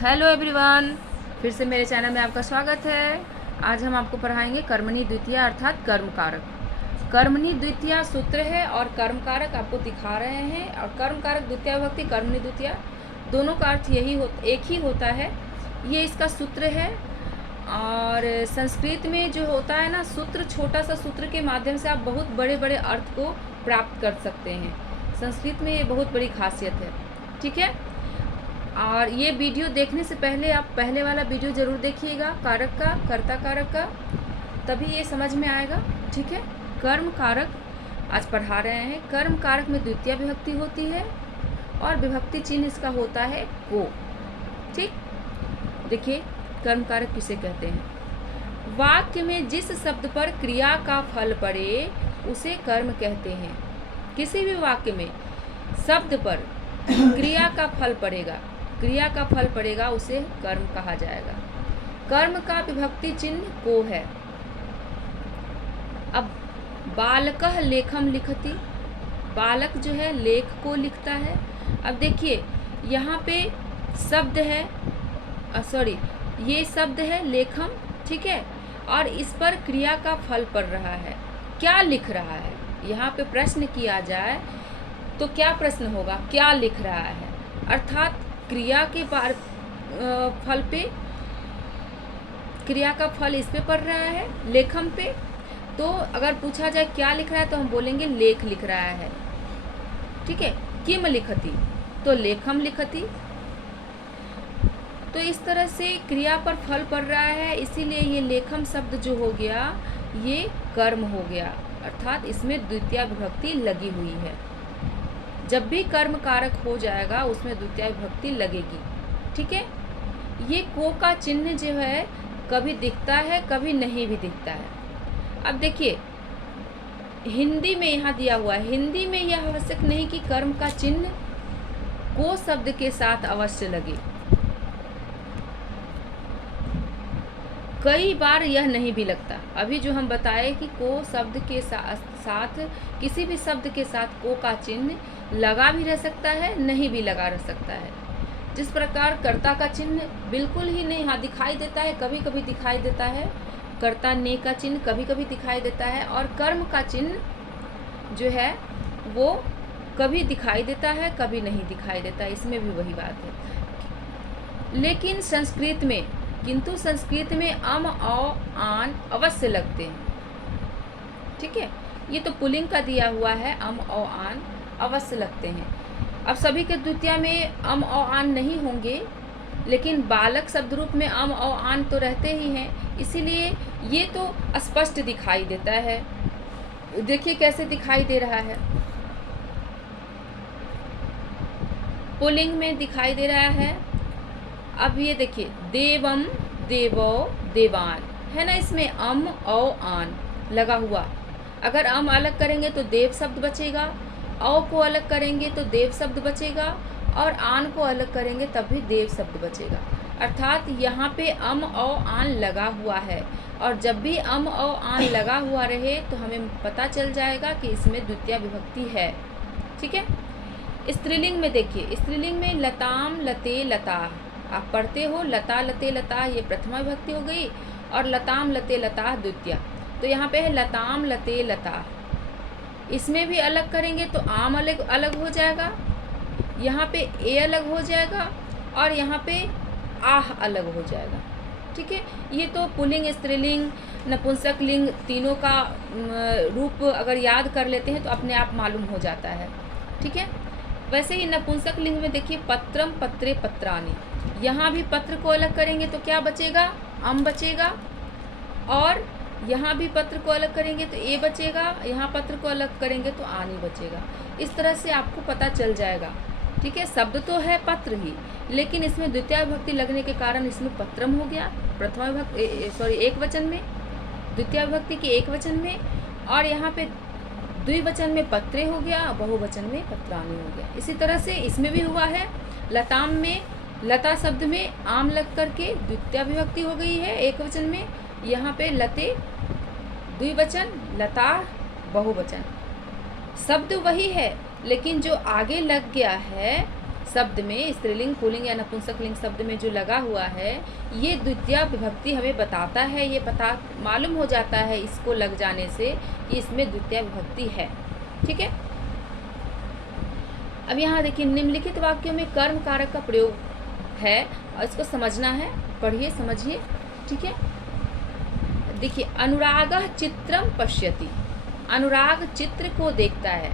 Hello everyone, फिर से मेरे चैनल में आपका स्वागत है। आज हम आपको पढ़ाएंगे कर्मणी द्वितीया अर्थात कर्म कारक। कर्मणी द्वितीया सूत्र है और कर्म कारक आपको दिखा रहे हैं। और कर्म कारक द्वितीया विभक्ति कर्मणी द्वितीया दोनों का अर्थ एक ही होता है। ये इसका सूत्र है। और संस्कृत में जो होता है ना सूत्र, छोटा सा सूत्र के माध्यम से आप बहुत बड़े बड़े अर्थ को प्राप्त कर सकते हैं। संस्कृत में ये बहुत बड़ी खासियत है। ठीक है। और ये वीडियो देखने से पहले आप पहले वाला वीडियो ज़रूर देखिएगा, कारक का, कर्ता कारक का, तभी ये समझ में आएगा। ठीक है। कर्म कारक आज पढ़ा रहे हैं। कर्म कारक में द्वितीय विभक्ति होती है और विभक्ति चिन्ह इसका होता है को। ठीक। देखिए कर्म कारक किसे कहते हैं। वाक्य में जिस शब्द पर क्रिया का फल पड़े उसे कर्म कहते हैं। किसी भी वाक्य में शब्द पर क्रिया का फल पड़ेगा उसे कर्म कहा जाएगा। कर्म का विभक्ति चिन्ह को है। अब बालकः लेखम लिखति, बालक जो है लेख को लिखता है। अब देखिए यहाँ पे शब्द है, ये शब्द है लेखम। ठीक है। और इस पर क्रिया का फल पड़ रहा है। क्या लिख रहा है? यहाँ पे प्रश्न किया जाए तो क्या प्रश्न होगा? क्या लिख रहा है? अर्थात क्रिया के फल पे, क्रिया का फल इस पे पड़ रहा है, लेखम पे। तो अगर पूछा जाए क्या लिख रहा है तो हम बोलेंगे लेख लिख रहा है। ठीक है। किम लिखति तो लेखम लिखति। तो इस तरह से क्रिया पर फल पड़ रहा है, इसीलिए ये लेखम शब्द जो हो गया ये कर्म हो गया, अर्थात इसमें द्वितीय विभक्ति लगी हुई है। जब भी कर्म कारक हो जाएगा उसमें द्वितीय विभक्ति लगेगी। ठीक है। ये को का चिन्ह जो है कभी दिखता है कभी नहीं भी दिखता है। अब देखिए हिंदी में यहाँ दिया हुआ है, हिंदी में यह आवश्यक नहीं कि कर्म का चिन्ह को शब्द के साथ अवश्य लगे। कई बार यह नहीं भी लगता। अभी जो हम बताए कि को शब्द के साथ किसी भी शब्द के साथ को का चिन्ह लगा भी रह सकता है, नहीं भी लगा रह सकता है। जिस प्रकार कर्ता का चिन्ह बिल्कुल ही नहीं, हाँ दिखाई देता है, कभी कभी दिखाई देता है। कर्ता ने का चिन्ह कभी कभी दिखाई देता है। और कर्म का चिन्ह जो है वो कभी दिखाई देता है कभी नहीं दिखाई देता है। इसमें भी वही बात है। लेकिन किंतु संस्कृत में अम औ आन अवश्य लगते हैं। ठीक है। ये तो पुल्लिंग का दिया हुआ है, अम औ आन अवश्य लगते हैं। अब सभी के द्वितीय में अम औ आन नहीं होंगे, लेकिन बालक शब्द रूप में अम औ आन तो रहते ही हैं, इसीलिए ये तो स्पष्ट दिखाई देता है। देखिए कैसे दिखाई दे रहा है, पुल्लिंग में दिखाई दे रहा है। अब ये देखिए देवम देवो देवान है ना, इसमें अम औ आन लगा हुआ। अगर अम अलग करेंगे तो देव शब्द बचेगा, औ को अलग करेंगे तो देव शब्द बचेगा, और आन को अलग करेंगे तब भी देव शब्द बचेगा। अर्थात यहाँ पे अम औ आन लगा हुआ है। और जब भी अम औ आन लगा हुआ रहे तो हमें पता चल जाएगा कि इसमें द्वितीय विभक्ति है। ठीक है। स्त्रीलिंग में देखिए, स्त्रीलिंग में लताम लते लता, आप पढ़ते हो लता लते लता, ये प्रथमा विभक्ति हो गई, और लताम लते लता द्वितीय। तो यहाँ पे है लताम लते लता। इसमें भी अलग करेंगे तो आम अलग अलग हो जाएगा, यहाँ पे ए अलग हो जाएगा, और यहाँ पे आह अलग हो जाएगा। ठीक है। ये तो पुल्लिंग स्त्रीलिंग नपुंसक लिंग तीनों का रूप अगर याद कर लेते हैं तो अपने आप मालूम हो जाता है। ठीक है। वैसे ही नपुंसक लिंग में देखिए पत्रम पत्रे पत्रानी, यहाँ भी पत्र को अलग करेंगे तो क्या बचेगा? अम बचेगा। और यहाँ भी पत्र को अलग करेंगे तो ए बचेगा, यहाँ पत्र को अलग करेंगे तो आनी बचेगा। इस तरह से आपको पता चल जाएगा। ठीक है। शब्द तो है पत्र ही, लेकिन इसमें द्वितीय विभक्ति लगने के कारण इसमें पत्रम हो गया, प्रथमा विभक्ति एक वचन में, द्वितीय विभक्ति के एक वचन में, और यहाँ पे द्विवचन में पत्रे हो गया, बहुवचन में पत्रानी हो गया। इसी तरह से इसमें भी हुआ है। लताम में लता शब्द में आम लग करके द्वितीय विभक्ति हो गई है एक वचन में, यहाँ पे लते द्विवचन, लता बहुवचन। शब्द वही है, लेकिन जो आगे लग गया है शब्द में, स्त्रीलिंग पुल्लिंग या नपुंसकलिंग शब्द में जो लगा हुआ है, ये द्वितीय विभक्ति हमें बताता है, ये पता मालूम हो जाता है इसको लग जाने से कि इसमें द्वितीय विभक्ति है। ठीक है। अब यहाँ देखिए, निम्नलिखित वाक्यों में कर्म कारक का प्रयोग है और इसको समझना है, पढ़िए समझिए। ठीक है। देखिए, अनुरागः चित्रम पश्यति, अनुराग चित्र को देखता है।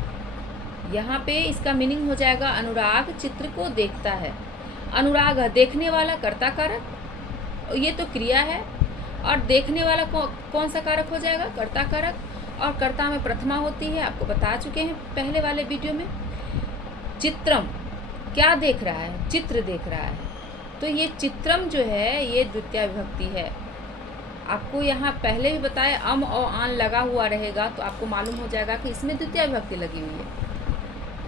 यहाँ पे इसका मीनिंग हो जाएगा अनुराग चित्र को देखता है। अनुराग देखने वाला कर्ता कारक, ये तो क्रिया है, और देखने वाला कौन सा कारक हो जाएगा, कर्ता कारक, और कर्ता में प्रथमा होती है, आपको बता चुके हैं पहले वाले वीडियो में। चित्रम क्या देख रहा है, चित्र देख रहा है, तो ये चित्रम जो है ये द्वितीय विभक्ति है। आपको यहाँ पहले भी बताया अम और आन लगा हुआ रहेगा तो आपको मालूम हो जाएगा कि इसमें द्वितीय विभक्ति लगी हुई है।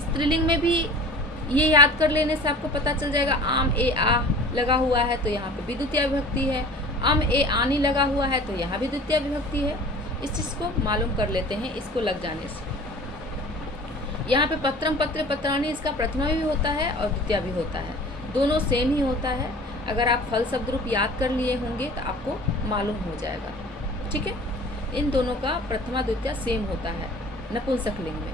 स्त्रीलिंग में भी ये याद कर लेने से आपको पता चल जाएगा, आम ए आ लगा हुआ है तो यहाँ पे भी द्वितीय विभक्ति है, अम ए आनी लगा हुआ है तो यहाँ भी द्वितीय विभक्ति है। इस चीज़ को मालूम कर लेते हैं इसको लग जाने से। यहाँ पे पत्रम पत्र पत्राणी इसका प्रथमा भी होता है और द्वितीय भी होता है, दोनों सेम ही होता है। अगर आप फल शब्द रूप याद कर लिए होंगे तो आपको मालूम हो जाएगा। ठीक है। इन दोनों का प्रथमा द्वितीय सेम होता है नपुंसकलिंग में।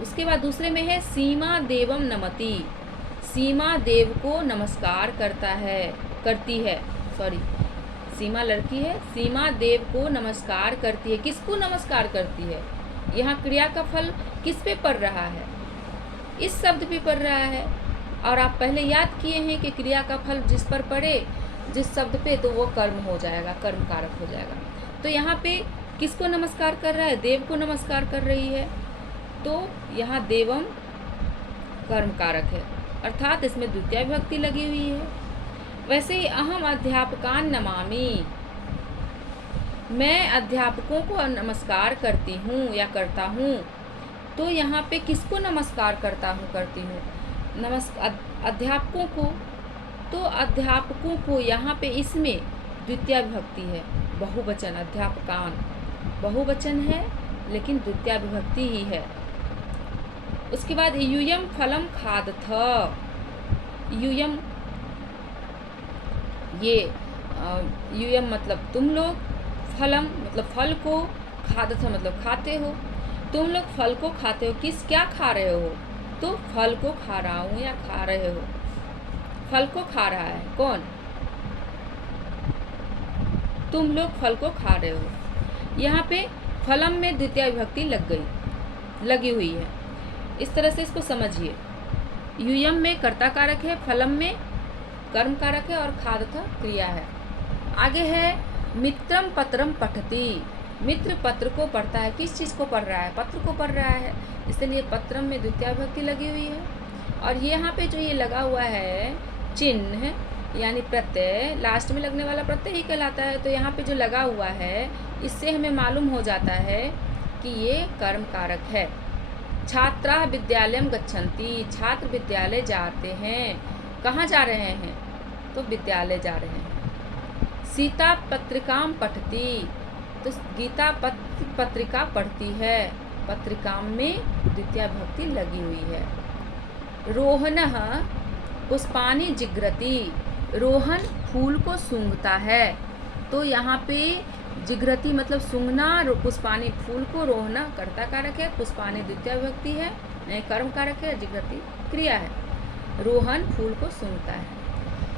उसके बाद दूसरे में है सीमा देवम नमति, सीमा देव को नमस्कार करती है। सीमा लड़की है, सीमा देव को नमस्कार करती है। किसको नमस्कार करती है, यहाँ क्रिया का फल किस पे पड़ रहा है, इस शब्द पे पड़ रहा है। और आप पहले याद किए हैं कि क्रिया का फल जिस पर पड़े, जिस शब्द पे, तो वो कर्म हो जाएगा, कर्म कारक हो जाएगा। तो यहाँ पे किसको नमस्कार कर रहा है, देव को नमस्कार कर रही है, तो यहाँ देवम कर्म कारक है, अर्थात इसमें द्वितीय विभक्ति लगी हुई है। वैसे ही अहम अध्यापकान नमामि, मैं अध्यापकों को नमस्कार करती हूँ या करता हूँ, तो यहाँ पे किसको नमस्कार करती हूँ, अध्यापकों को। तो अध्यापकों को यहाँ पे इसमें द्वितीय विभक्ति है, बहुवचन, अध्यापकान बहुवचन है लेकिन द्वितीय विभक्ति ही है। उसके बाद यूयम फलम खादथ, यूयम, ये यूयम मतलब तुम लोग, फलम मतलब फल को, खादथ मतलब खाते हो, तुम लोग फल को खाते हो। क्या खा रहे हो, तो फल को खा रहा हूँ या खा रहे हो, फल को खा रहा है कौन, तुम लोग फल को खा रहे हो। यहाँ पे फलम में द्वितीय विभक्ति लगी हुई है। इस तरह से इसको समझिए। यूयम में कर्ता कारक है, फलम में कर्म कारक है और खादथ क्रिया है। आगे है मित्रम पत्रम पठति, मित्र पत्र को पढ़ता है। किस चीज़ को पढ़ रहा है, पत्र को पढ़ रहा है, इसलिए पत्रम में द्वितीय विभक्ति लगी हुई है। और ये यहाँ पे जो ये लगा हुआ है चिन्ह यानी प्रत्यय, लास्ट में लगने वाला प्रत्यय ही कहलाता है। तो यहाँ पे जो लगा हुआ है इससे हमें मालूम हो जाता है कि ये कर्म कारक है। छात्राः विद्यालयं गच्छन्ति, छात्र विद्यालय जाते हैं। कहाँ जा रहे हैं, तो विद्यालय जा रहे हैं। सीता पत्रिकां पठति, तो गीता पत्रिका पढ़ती है, पत्रिका में द्वितीय विभक्ति लगी हुई है। रोहनः पुष्पानि जिघ्रति, रोहन फूल को सूंघता है, तो यहाँ पे जिघ्रति मतलब सूंघना, पुष्पानि फूल को, रोहना कर्ता कारक है, पुष्पानि द्वितीय विभक्ति है, कर्म कारक है, जिघ्रति क्रिया है। रोहन फूल को सूंघता है।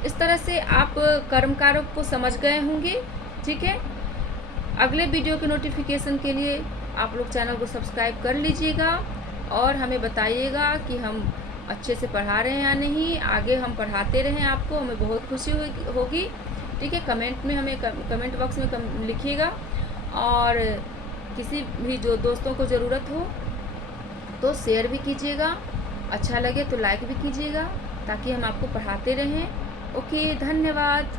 इस तरह से आप कर्म कारक को समझ गए होंगे। ठीक है। अगले वीडियो के नोटिफिकेशन के लिए आप लोग चैनल को सब्सक्राइब कर लीजिएगा और हमें बताइएगा कि हम अच्छे से पढ़ा रहे हैं या नहीं। आगे हम पढ़ाते रहें आपको, हमें बहुत खुशी होगी। ठीक है। कमेंट में हमें कमेंट बॉक्स में लिखिएगा, और किसी भी जो दोस्तों को ज़रूरत हो तो शेयर भी कीजिएगा, अच्छा लगे तो लाइक भी कीजिएगा, ताकि हम आपको पढ़ाते रहें। ओके, धन्यवाद।